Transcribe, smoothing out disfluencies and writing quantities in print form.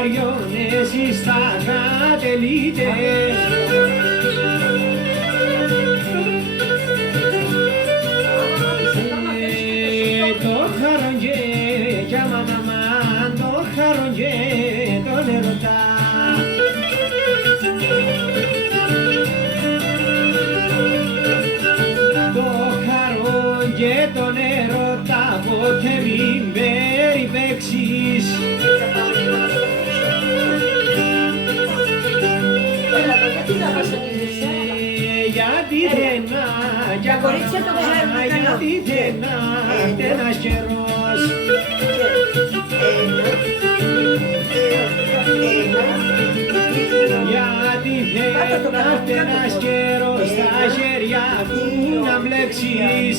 Μαριών εσείς θα κατελείτε. Το χαρογγέ κι αμάν αμάν, το χαρογγέ τον ερωτά. Το χαρογγέ τον ερωτά ποτέ μην περιπέξεις. Γιατί δεν ένας καιρός. Γιατί δεν ένας καιρός στα χέρια του να μπλέξεις.